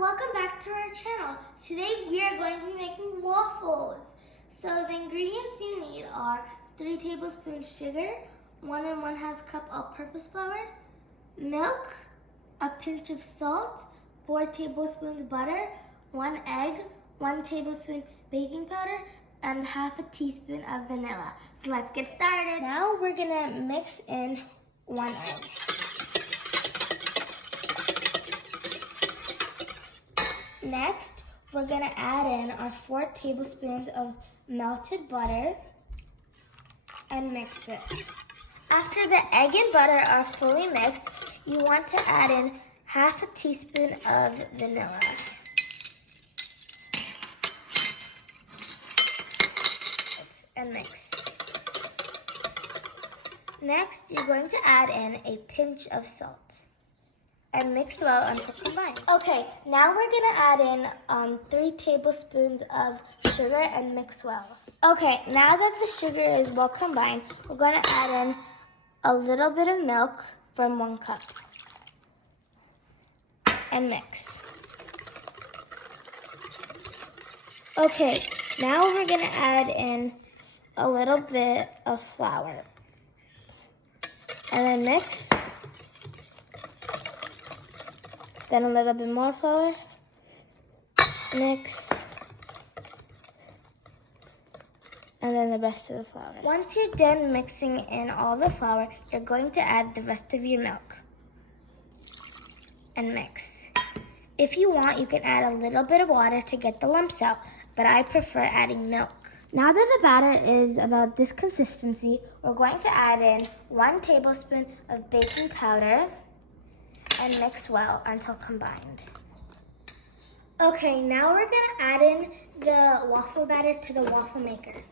welcome back to our channel. Today we are going to be making waffles. So the ingredients you need are 3 tablespoons sugar, 1 1/2 cup all-purpose flour, milk, a pinch of salt, 4 tablespoons butter, 1 egg, 1 tablespoon baking powder, and 1/2 teaspoon of vanilla. So let's get started. Now we're gonna mix in 1 egg. Next, we're gonna add in our 4 tablespoons of melted butter and mix it. After the egg and butter are fully mixed, you want to add in 1/2 teaspoon of vanilla. And mix. Next, you're going to add in a pinch of salt and mix well until combined. Okay, now we're gonna add in 3 tablespoons of sugar and mix well. Okay, now that the sugar is well combined, we're gonna add in a little bit of milk from 1 cup and mix. Okay, now we're gonna add in a little bit of flour and then mix. Then a little bit more flour, mix, and then the rest of the flour. Once you're done mixing in all the flour, you're going to add the rest of your milk and mix. If you want, you can add a little bit of water to get the lumps out, but I prefer adding milk. Now that the batter is about this consistency, we're going to add in 1 tablespoon of baking powder and mix well until combined. Okay, now we're gonna add in the waffle batter to the waffle maker.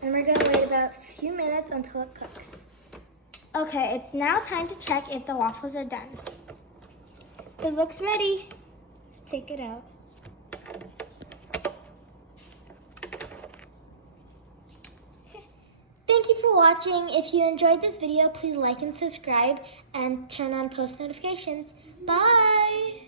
And we're gonna wait about a few minutes until it cooks. Okay, it's now time to check if the waffles are done. It looks ready. Let's take it out. Thank you for watching. If you enjoyed this video, please like and subscribe and turn on post notifications. Bye!